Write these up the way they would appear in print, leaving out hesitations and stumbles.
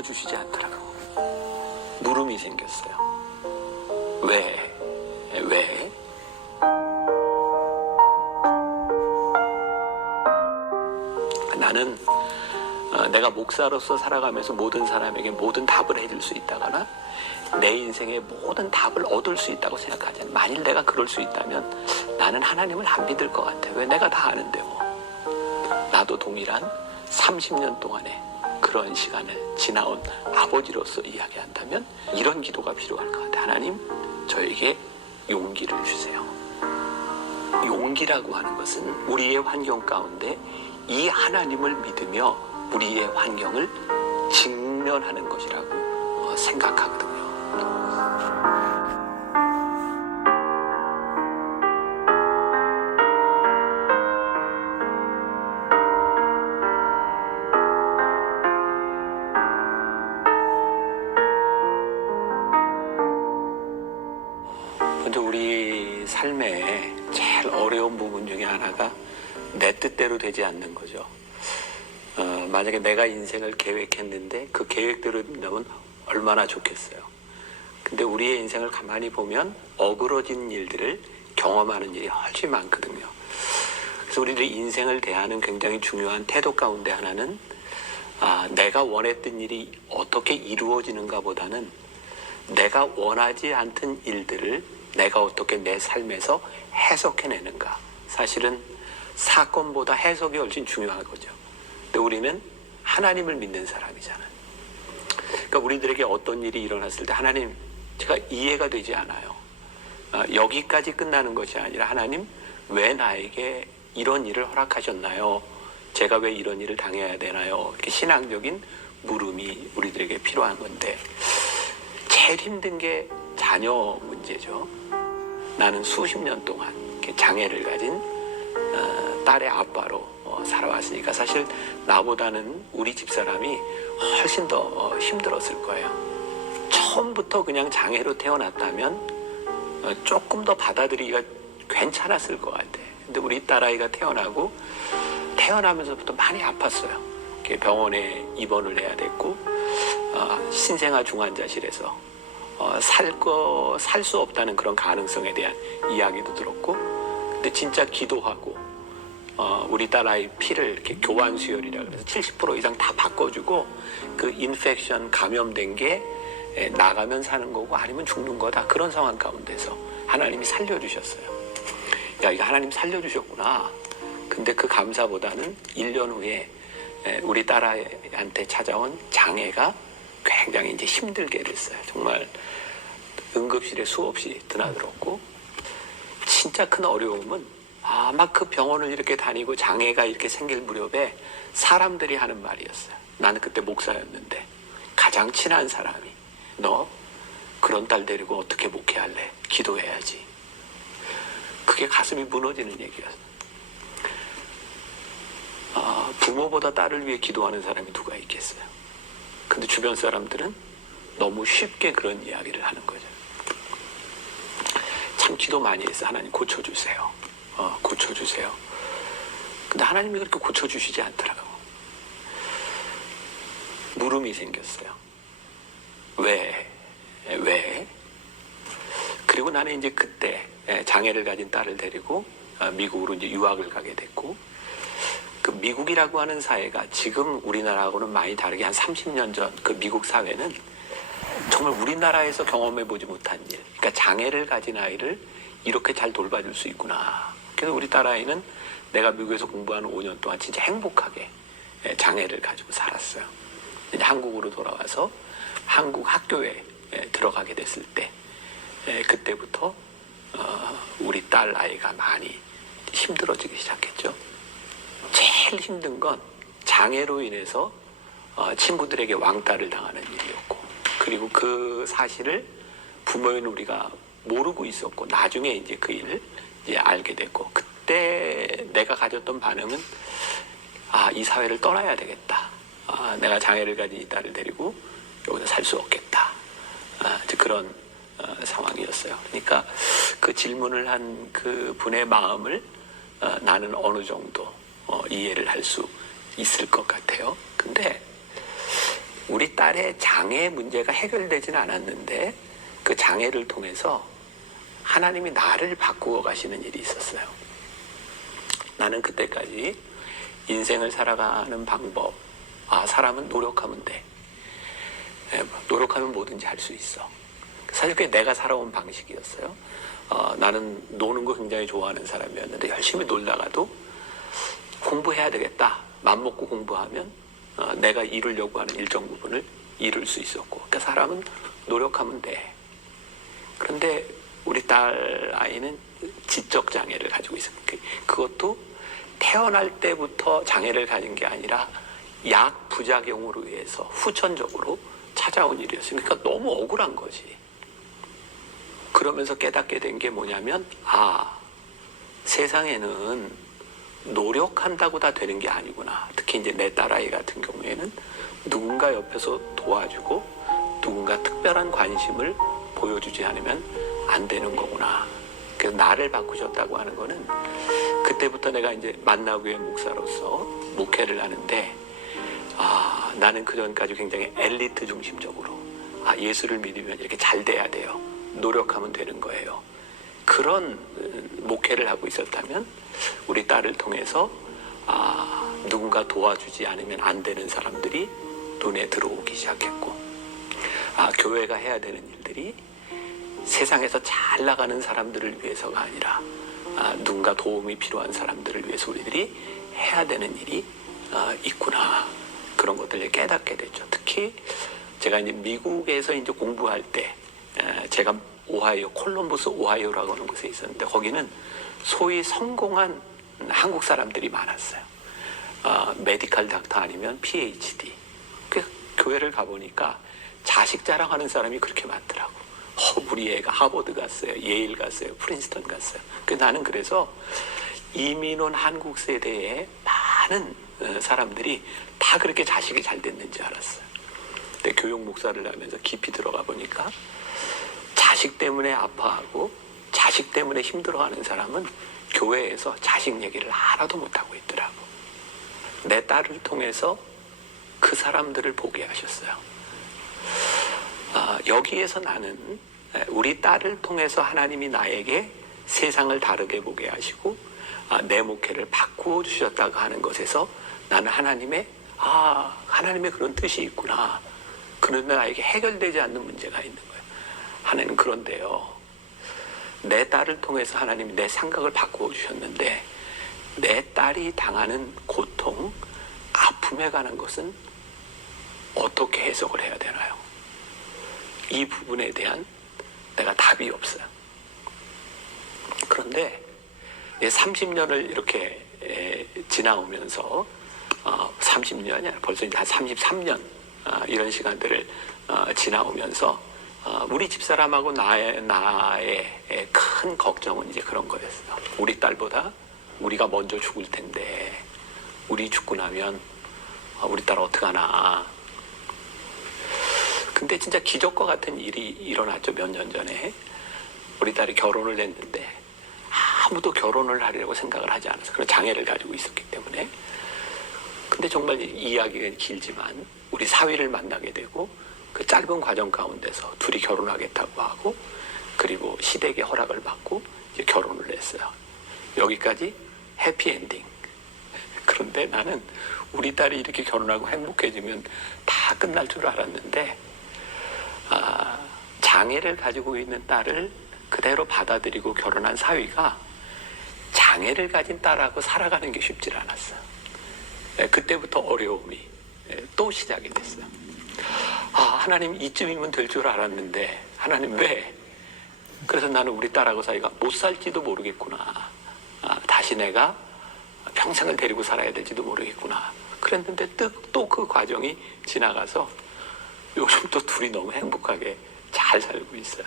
고쳐주시지 않더라고. 물음이 생겼어요. 왜? 나는 내가 목사로서 살아가면서 모든 사람에게 모든 답을 해줄 수 있다거나 내 인생의 모든 답을 얻을 수 있다고 생각하지 않아. 만일 내가 그럴 수 있다면 나는 하나님을 안 믿을 것 같아. 왜? 내가 다 아는데 뭐. 나도 동일한 30년 동안의 그런 시간을 지나온 아버지로서 이야기한다면 이런 기도가 필요할 것 같아. 하나님, 저에게 용기를 주세요. 용기라고 하는 것은 우리의 환경 가운데 이 하나님을 믿으며 우리의 환경을 직면하는 것이라고 생각하거든요. 먼저 우리 삶의 제일 어려운 부분 중에 하나가 내 뜻대로 되지 않는 거죠. 만약에 내가 인생을 계획했는데 그 계획대로 된다면 얼마나 좋겠어요. 근데 우리의 인생을 가만히 보면 어그러진 일들을 경험하는 일이 훨씬 많거든요. 그래서 우리들의 인생을 대하는 굉장히 중요한 태도 가운데 하나는 내가 원했던 일이 어떻게 이루어지는가 보다는 내가 원하지 않던 일들을 내가 어떻게 내 삶에서 해석해내는가. 사실은 사건보다 해석이 훨씬 중요한 거죠. 근데 우리는 하나님을 믿는 사람이잖아요. 그러니까 우리들에게 어떤 일이 일어났을 때 하나님, 제가 이해가 되지 않아요. 여기까지 끝나는 것이 아니라 하나님, 왜 나에게 이런 일을 허락하셨나요? 제가 왜 이런 일을 당해야 되나요? 이렇게 신앙적인 물음이 우리들에게 필요한 건데 제일 힘든 게 자녀 문제죠. 나는 수십 년 동안 이렇게 장애를 가진 딸의 아빠로 살아왔으니까 사실 나보다는 우리 집사람이 훨씬 더 힘들었을 거예요. 처음부터 그냥 장애로 태어났다면 조금 더 받아들이기가 괜찮았을 것 같아. 근데 우리 딸아이가 태어나면서부터 많이 아팠어요. 병원에 입원을 해야 됐고 신생아 중환자실에서 살 수 없다는 그런 가능성에 대한 이야기도 들었고, 근데 진짜 기도하고 우리 딸아이 피를 이렇게 교환 수혈이라 그래서 70% 이상 다 바꿔주고 그 인펙션 감염된 게 나가면 사는 거고 아니면 죽는 거다, 그런 상황 가운데서 하나님이 살려주셨어요. 야, 이거 하나님 살려주셨구나. 근데 그 감사보다는 1년 후에 우리 딸아이한테 찾아온 장애가 굉장히 이제 힘들게 됐어요. 정말 응급실에 수없이 드나들었고, 진짜 큰 어려움은 막 그 병원을 이렇게 다니고 장애가 이렇게 생길 무렵에 사람들이 하는 말이었어요. 나는 그때 목사였는데 가장 친한 사람이, 너 그런 딸 데리고 어떻게 목회할래? 기도해야지. 그게 가슴이 무너지는 얘기였어요. 부모보다 딸을 위해 기도하는 사람이 누가 있겠어요? 근데 주변 사람들은 너무 쉽게 그런 이야기를 하는 거죠. 참 기도 많이 해서 하나님 고쳐주세요. 고쳐주세요. 근데 하나님이 그렇게 고쳐주시지 않더라고. 물음이 생겼어요. 왜? 그리고 나는 이제 그때 장애를 가진 딸을 데리고 미국으로 이제 유학을 가게 됐고, 그 미국이라고 하는 사회가 지금 우리나라하고는 많이 다르게 한 30년 전 그 미국 사회는 정말 우리나라에서 경험해보지 못한 일, 그러니까 장애를 가진 아이를 이렇게 잘 돌봐줄 수 있구나. 그래서 우리 딸아이는 내가 미국에서 공부하는 5년 동안 진짜 행복하게 장애를 가지고 살았어요. 이제 한국으로 돌아와서 한국 학교에 들어가게 됐을 때 그때부터 우리 딸 아이가 많이 힘들어지기 시작했죠. 제일 힘든 건 장애로 인해서 친구들에게 왕따를 당하는 일이었고, 그리고 그 사실을 부모인 우리가 모르고 있었고 나중에 이제 그 일을 이제 알게 됐고, 그때 내가 가졌던 반응은 이 사회를 떠나야 되겠다. 내가 장애를 가진 이 딸을 데리고 여기서 살 수 없겠다. 그런 상황이었어요. 그러니까 그 질문을 한 그 분의 마음을 나는 어느 정도 이해를 할 수 있을 것 같아요. 근데 우리 딸의 장애 문제가 해결되지는 않았는데 그 장애를 통해서 하나님이 나를 바꾸어 가시는 일이 있었어요. 나는 그때까지 인생을 살아가는 방법, 사람은 노력하면 돼. 노력하면 뭐든지 할 수 있어. 사실 그게 내가 살아온 방식이었어요. 나는 노는 거 굉장히 좋아하는 사람이었는데 열심히 놀다가도 공부해야 되겠다. 맘먹고 공부하면 내가 이루려고 하는 일정 부분을 이룰 수 있었고, 그러니까 사람은 노력하면 돼. 그런데 우리 딸 아이는 지적 장애를 가지고 있어요. 그것도 태어날 때부터 장애를 가진 게 아니라 약 부작용으로 의해서 후천적으로 찾아온 일이었어요. 그러니까 너무 억울한 거지. 그러면서 깨닫게 된 게 뭐냐면, 세상에는 노력한다고 다 되는 게 아니구나. 특히 이제 내 딸아이 같은 경우에는 누군가 옆에서 도와주고 누군가 특별한 관심을 보여주지 않으면 안 되는 거구나. 그래서 나를 바꾸셨다고 하는 거는 그때부터 내가 이제 만나교회 목사로서 목회를 하는데, 나는 그전까지 굉장히 엘리트 중심적으로 예수를 믿으면 이렇게 잘 돼야 돼요. 노력하면 되는 거예요. 그런 목회를 하고 있었다면 우리 딸을 통해서 누군가 도와주지 않으면 안 되는 사람들이 눈에 들어오기 시작했고, 교회가 해야 되는 일들이 세상에서 잘 나가는 사람들을 위해서가 아니라 누군가 도움이 필요한 사람들을 위해서 우리들이 해야 되는 일이 있구나. 그런 것들을 깨닫게 됐죠. 특히 제가 이제 미국에서 이제 공부할 때 제가 오하이오, 콜럼버스 오하이오라고 하는 곳에 있었는데 거기는 소위 성공한 한국 사람들이 많았어요. 메디컬 닥터 아니면 PhD. 그 교회를 가보니까 자식 자랑하는 사람이 그렇게 많더라고. 우리 애가 하버드 갔어요, 예일 갔어요, 프린스턴 갔어요. 나는 그래서 이민 온 한국 세대의 많은 사람들이 다 그렇게 자식이 잘 됐는지 알았어요. 근데 교육 목사를 하면서 깊이 들어가 보니까 자식 때문에 아파하고 자식 때문에 힘들어하는 사람은 교회에서 자식 얘기를 하나도 못하고 있더라고. 내 딸을 통해서 그 사람들을 보게 하셨어요. 여기에서 나는 우리 딸을 통해서 하나님이 나에게 세상을 다르게 보게 하시고 내 목회를 바꾸어 주셨다고 하는 것에서 나는 하나님의 그런 뜻이 있구나. 그런데 나에게 해결되지 않는 문제가 있는 거예요. 하나님, 그런데요, 내 딸을 통해서 하나님이 내 생각을 바꾸어 주셨는데 내 딸이 당하는 고통, 아픔에 관한 것은 어떻게 해석을 해야 되나요? 이 부분에 대한 내가 답이 없어요. 그런데 30년을 이렇게 지나오면서 30년이 아니라 벌써 이제 한 33년 이런 시간들을 지나오면서 우리 집사람하고 나의 큰 걱정은 이제 그런 거였어요. 우리 딸보다 우리가 먼저 죽을 텐데 우리 죽고 나면 우리 딸 어떡하나. 근데 진짜 기적과 같은 일이 일어났죠. 몇 년 전에 우리 딸이 결혼을 했는데 아무도 결혼을 하려고 생각을 하지 않아서, 그런 장애를 가지고 있었기 때문에. 근데 정말 이야기가 길지만 우리 사위를 만나게 되고 그 짧은 과정 가운데서 둘이 결혼하겠다고 하고, 그리고 시댁의 허락을 받고 이제 결혼을 했어요. 여기까지 해피엔딩. 그런데 나는 우리 딸이 이렇게 결혼하고 행복해지면 다 끝날 줄 알았는데, 장애를 가지고 있는 딸을 그대로 받아들이고 결혼한 사위가 장애를 가진 딸하고 살아가는 게 쉽지 않았어요. 그때부터 어려움이 또 시작이 됐어요. 하나님, 이쯤이면 될 줄 알았는데 하나님 왜? 그래서 나는 우리 딸하고 사이가 못 살지도 모르겠구나. 다시 내가 평생을 데리고 살아야 될지도 모르겠구나. 그랬는데 또 그 과정이 지나가서 요즘 또 둘이 너무 행복하게 잘 살고 있어요.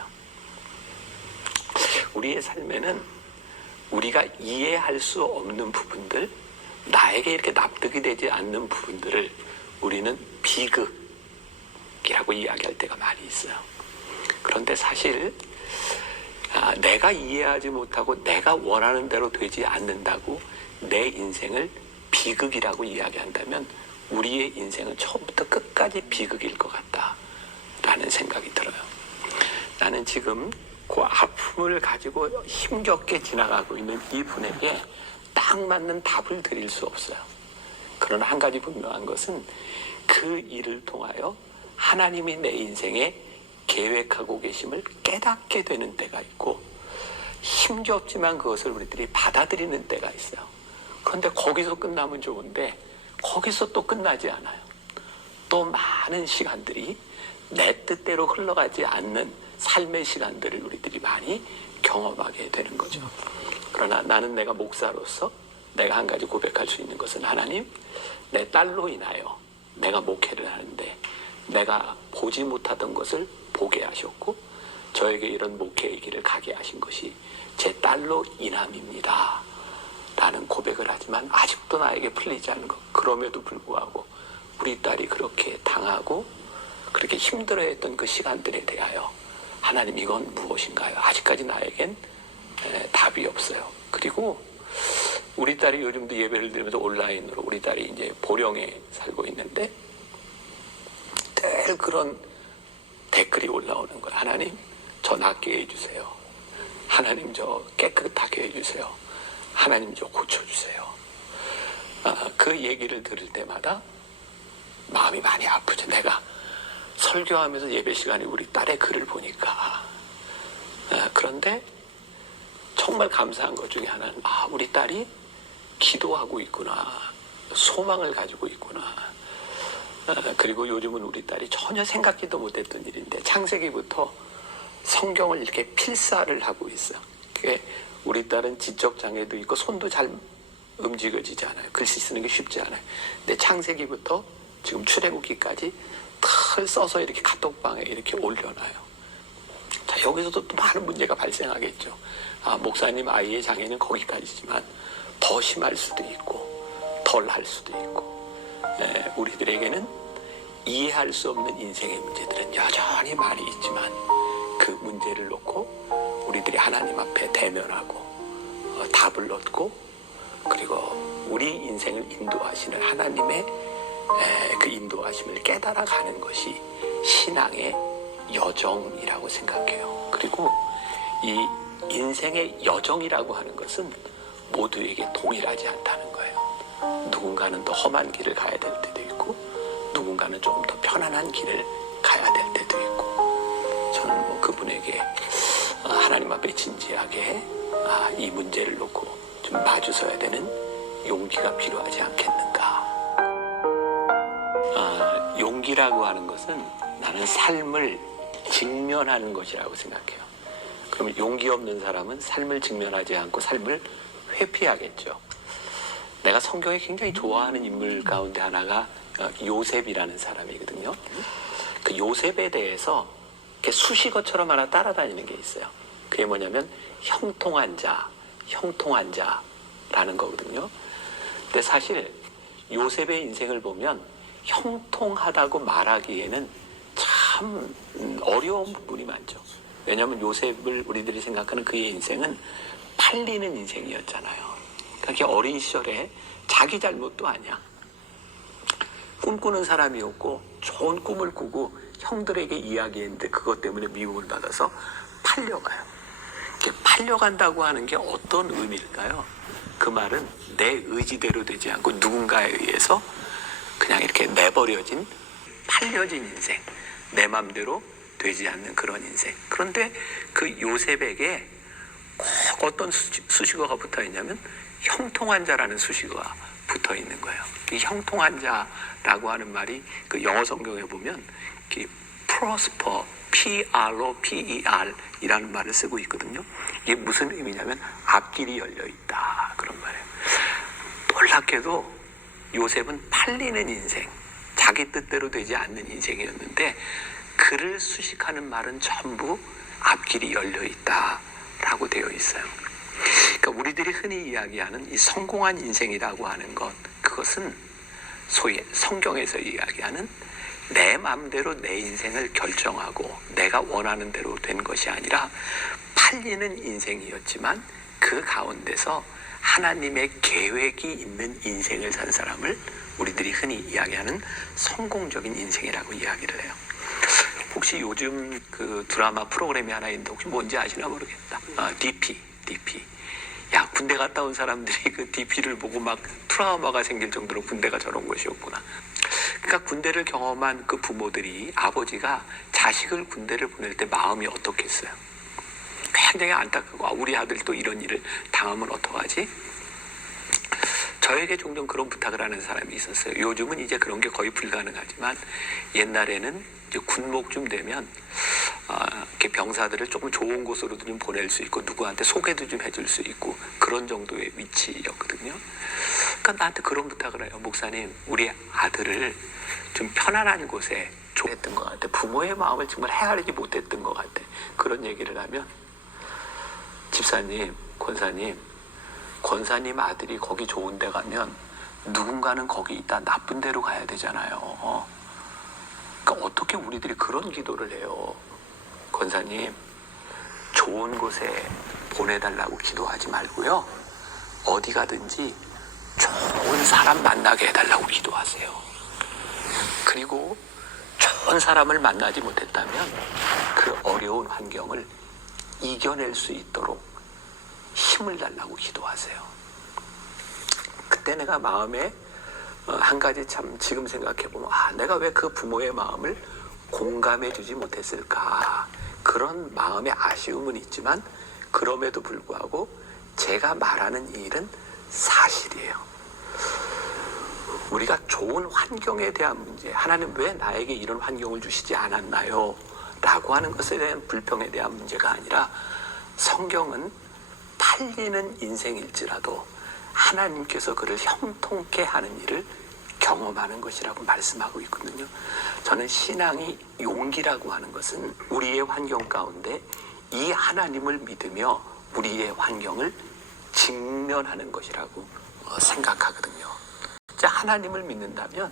우리의 삶에는 우리가 이해할 수 없는 부분들, 나에게 이렇게 납득이 되지 않는 부분들을 우리는 비극이라고 이야기할 때가 많이 있어요. 그런데 사실 내가 이해하지 못하고 내가 원하는 대로 되지 않는다고 내 인생을 비극이라고 이야기한다면 우리의 인생은 처음부터 끝까지 비극일 것 같다라는 생각이 들어요. 나는 지금 그 아픔을 가지고 힘겹게 지나가고 있는 이 분에게 딱 맞는 답을 드릴 수 없어요. 그러나 한 가지 분명한 것은 그 일을 통하여 하나님이 내 인생에 계획하고 계심을 깨닫게 되는 때가 있고, 힘겹지만 그것을 우리들이 받아들이는 때가 있어요. 그런데 거기서 끝나면 좋은데 거기서 또 끝나지 않아요. 또 많은 시간들이 내 뜻대로 흘러가지 않는 삶의 시간들을 우리들이 많이 경험하게 되는 거죠. 그러나 나는 내가 목사로서 내가 한 가지 고백할 수 있는 것은, 하나님, 내 딸로 인하여 내가 목회를 하는데 내가 보지 못하던 것을 보게 하셨고, 저에게 이런 목회의 길을 가게 하신 것이 제 딸로 인함입니다 라는 고백을 하지만 아직도 나에게 풀리지 않는 것. 그럼에도 불구하고 우리 딸이 그렇게 당하고 그렇게 힘들어했던 그 시간들에 대하여, 하나님, 이건 무엇인가요? 아직까지 나에겐 답이 없어요. 그리고 우리 딸이 요즘도 예배를 드리면서 온라인으로, 우리 딸이 이제 보령에 살고 있는데 늘 그런 댓글이 올라오는 거예요. 하나님, 저 낫게 해주세요. 하나님, 저 깨끗하게 해주세요. 하나님, 저 고쳐주세요. 그 얘기를 들을 때마다 마음이 많이 아프죠. 내가 설교하면서 예배 시간에 우리 딸의 글을 보니까. 그런데 정말 감사한 것 중에 하나는, 우리 딸이 기도하고 있구나, 소망을 가지고 있구나. 그리고 요즘은 우리 딸이 전혀 생각지도 못했던 일인데 창세기부터 성경을 이렇게 필사를 하고 있어요. 그게, 우리 딸은 지적 장애도 있고 손도 잘 움직여지지 않아요. 글씨 쓰는 게 쉽지 않아요. 근데 창세기부터 지금 출애굽기까지 털 써서 이렇게 카톡방에 이렇게 올려놔요. 자, 여기서도 또 많은 문제가 발생하겠죠. 목사님 아이의 장애는 거기까지지만 더 심할 수도 있고 덜 할 수도 있고, 우리들에게는 이해할 수 없는 인생의 문제들은 여전히 많이 있지만, 그 문제를 놓고 우리들이 하나님 앞에 대면하고 답을 얻고, 그리고 우리 인생을 인도하시는 하나님의 그 인도하심을 깨달아가는 것이 신앙의 여정이라고 생각해요. 그리고 이 인생의 여정이라고 하는 것은 모두에게 동일하지 않다는 거예요. 누군가는 더 험한 길을 가야 될 때도 있고, 누군가는 조금 더 편안한 길을 가야 될 때도 있고, 저는 뭐 그분에게 하나님 앞에 진지하게 이 문제를 놓고 좀 마주서야 되는 용기가 필요하지 않겠는가. 용기라고 하는 것은 나는 삶을 직면하는 것이라고 생각해요. 그러면 용기 없는 사람은 삶을 직면하지 않고 삶을 회피하겠죠. 내가 성경에 굉장히 좋아하는 인물 가운데 하나가 요셉이라는 사람이거든요. 그 요셉에 대해서 이렇게 수식어처럼 하나 따라다니는 게 있어요. 그게 뭐냐면 형통한 자라는 거거든요. 근데 사실 요셉의 인생을 보면 형통하다고 말하기에는 참 어려운 부분이 많죠. 왜냐하면 요셉을 우리들이 생각하는 그의 인생은 팔리는 인생이었잖아요. 그러니까 어린 시절에 자기 잘못도 아니야. 꿈꾸는 사람이었고 좋은 꿈을 꾸고 형들에게 이야기했는데 그것 때문에 미움을 받아서 팔려가요. 팔려간다고 하는 게 어떤 의미일까요? 그 말은 내 의지대로 되지 않고 누군가에 의해서 그냥 이렇게 내버려진, 팔려진 인생, 내 맘대로 되지 않는 그런 인생. 그런데 그 요셉에게 꼭 어떤 수식어가 붙어 있냐면 형통한 자라는 수식어가 붙어 있는 거예요. 이 형통한 자라고 하는 말이 그 영어 성경에 보면 prosper, P-R-O-P-E-R 이라는 말을 쓰고 있거든요. 이게 무슨 의미냐면 앞길이 열려 있다, 그런 말이에요. 놀랍게도 요셉은 팔리는 인생, 자기 뜻대로 되지 않는 인생이었는데 그를 수식하는 말은 전부 앞길이 열려 있다라고 되어 있어요. 그러니까 우리들이 흔히 이야기하는 이 성공한 인생이라고 하는 것, 그것은 소위 성경에서 이야기하는 내 마음대로 내 인생을 결정하고 내가 원하는 대로 된 것이 아니라 팔리는 인생이었지만 그 가운데서 하나님의 계획이 있는 인생을 산 사람을 우리들이 흔히 이야기하는 성공적인 인생이라고 이야기를 해요. 혹시 요즘 그 드라마 프로그램이 하나 있는데 혹시 뭔지 아시나 모르겠다. DP. 야, 군대 갔다 온 사람들이 그 DP를 보고 막 트라우마가 생길 정도로 군대가 저런 것이었구나. 그러니까 군대를 경험한 그 부모들이, 아버지가 자식을 군대를 보낼 때 마음이 어떻겠어요? 굉장히 안타깝고, 우리 아들도 이런 일을 당하면 어떡하지? 저에게 종종 그런 부탁을 하는 사람이 있었어요. 요즘은 이제 그런 게 거의 불가능하지만 옛날에는 이제 군목쯤 되면 이렇게 병사들을 조금 좋은 곳으로 좀 보낼 수 있고 누구한테 소개도 좀 해줄 수 있고 그런 정도의 위치였거든요. 그러니까 나한테 그런 부탁을 해요. 목사님, 우리 아들을 좀 편안한 곳에 했던 것 같아. 부모의 마음을 정말 헤아리지 못했던 것 같아. 그런 얘기를 하면 집사님, 권사님 아들이 거기 좋은 데 가면 누군가는 거기 있다 나쁜 데로 가야 되잖아요. 그러니까 어떻게 우리들이 그런 기도를 해요? 권사님, 좋은 곳에 보내달라고 기도하지 말고요. 어디 가든지 좋은 사람 만나게 해달라고 기도하세요. 그리고 좋은 사람을 만나지 못했다면 그 어려운 환경을 이겨낼 수 있도록 힘을 달라고 기도하세요. 그때 내가 마음에 한 가지 참 지금 생각해보면 내가 왜 그 부모의 마음을 공감해주지 못했을까, 그런 마음의 아쉬움은 있지만 그럼에도 불구하고 제가 말하는 이 일은 사실이에요. 우리가 좋은 환경에 대한 문제, 하나님 왜 나에게 이런 환경을 주시지 않았나요? 라고 하는 것에 대한 불평에 대한 문제가 아니라 성경은 팔리는 인생일지라도 하나님께서 그를 형통케 하는 일을 경험하는 것이라고 말씀하고 있거든요. 저는 신앙이 용기라고 하는 것은 우리의 환경 가운데 이 하나님을 믿으며 우리의 환경을 직면하는 것이라고 생각하거든요. 진짜 하나님을 믿는다면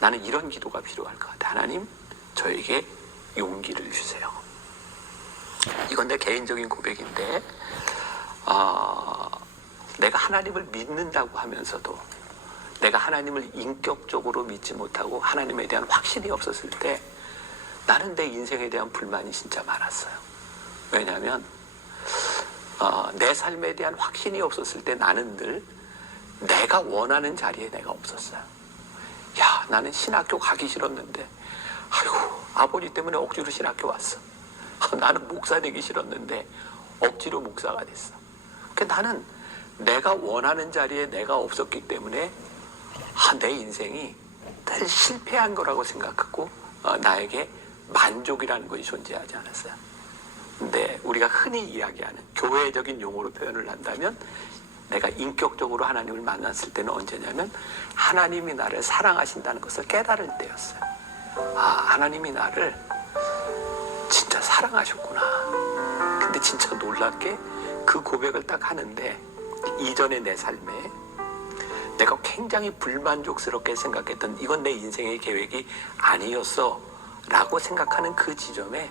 나는 이런 기도가 필요할 것 같아요. 하나님, 저에게 용기를 주세요. 이건 내 개인적인 고백인데 내가 하나님을 믿는다고 하면서도 내가 하나님을 인격적으로 믿지 못하고 하나님에 대한 확신이 없었을 때 나는 내 인생에 대한 불만이 진짜 많았어요. 왜냐하면 내 삶에 대한 확신이 없었을 때 나는 늘 내가 원하는 자리에 내가 없었어요. 야, 나는 신학교 가기 싫었는데 아이고, 아버지 때문에 억지로 신학교 왔어. 나는 목사 되기 싫었는데 억지로 목사가 됐어. 그러니까 나는 내가 원하는 자리에 내가 없었기 때문에 내 인생이 늘 실패한 거라고 생각하고 나에게 만족이라는 것이 존재하지 않았어요. 근데 우리가 흔히 이야기하는 교회적인 용어로 표현을 한다면 내가 인격적으로 하나님을 만났을 때는 언제냐면 하나님이 나를 사랑하신다는 것을 깨달을 때였어요. 하나님이 나를 진짜 사랑하셨구나. 근데 진짜 놀랍게 그 고백을 딱 하는데 이전의 내 삶에 내가 굉장히 불만족스럽게 생각했던 이건 내 인생의 계획이 아니었어 라고 생각하는 그 지점에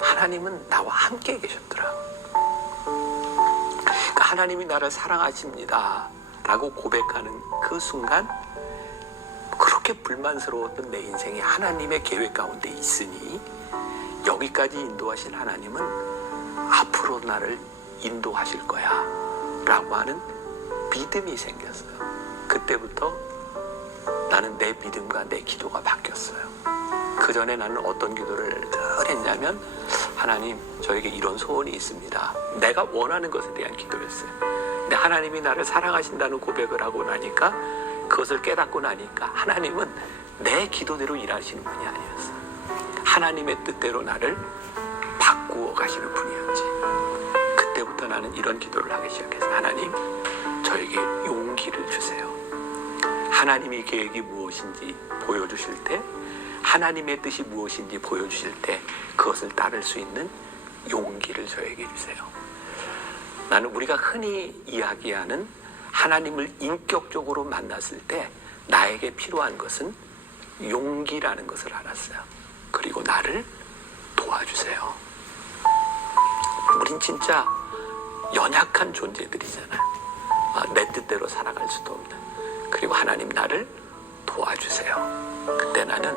하나님은 나와 함께 계셨더라. 그러니까 하나님이 나를 사랑하십니다 라고 고백하는 그 순간 그렇게 불만스러웠던 내 인생이 하나님의 계획 가운데 있으니 여기까지 인도하신 하나님은 앞으로 나를 인도하실 거야 라고 하는 믿음이 생겼어요. 그때부터 나는 내 믿음과 내 기도가 바뀌었어요. 그 전에 나는 어떤 기도를 늘 했냐면 하나님, 저에게 이런 소원이 있습니다. 내가 원하는 것에 대한 기도였어요. 근데 하나님이 나를 사랑하신다는 고백을 하고 나니까 그것을 깨닫고 나니까 하나님은 내 기도대로 일하시는 분이 아니었어요. 하나님의 뜻대로 나를 바꾸어 가시는 분이었지. 그때부터 나는 이런 기도를 하기 시작했어요. 하나님, 저에게 용기를 주세요. 하나님의 계획이 무엇인지 보여주실 때, 하나님의 뜻이 무엇인지 보여주실 때 그것을 따를 수 있는 용기를 저에게 주세요. 나는 우리가 흔히 이야기하는 하나님을 인격적으로 만났을 때 나에게 필요한 것은 용기라는 것을 알았어요. 그리고 나를 도와주세요. 우린 진짜 연약한 존재들이잖아요. 내 뜻대로 살아갈 수도 없는. 그리고 하나님 나를 도와주세요. 그때 나는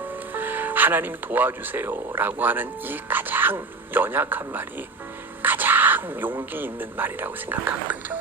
하나님이 도와주세요라고 하는 이 가장 연약한 말이 가장 용기 있는 말이라고 생각하거든요.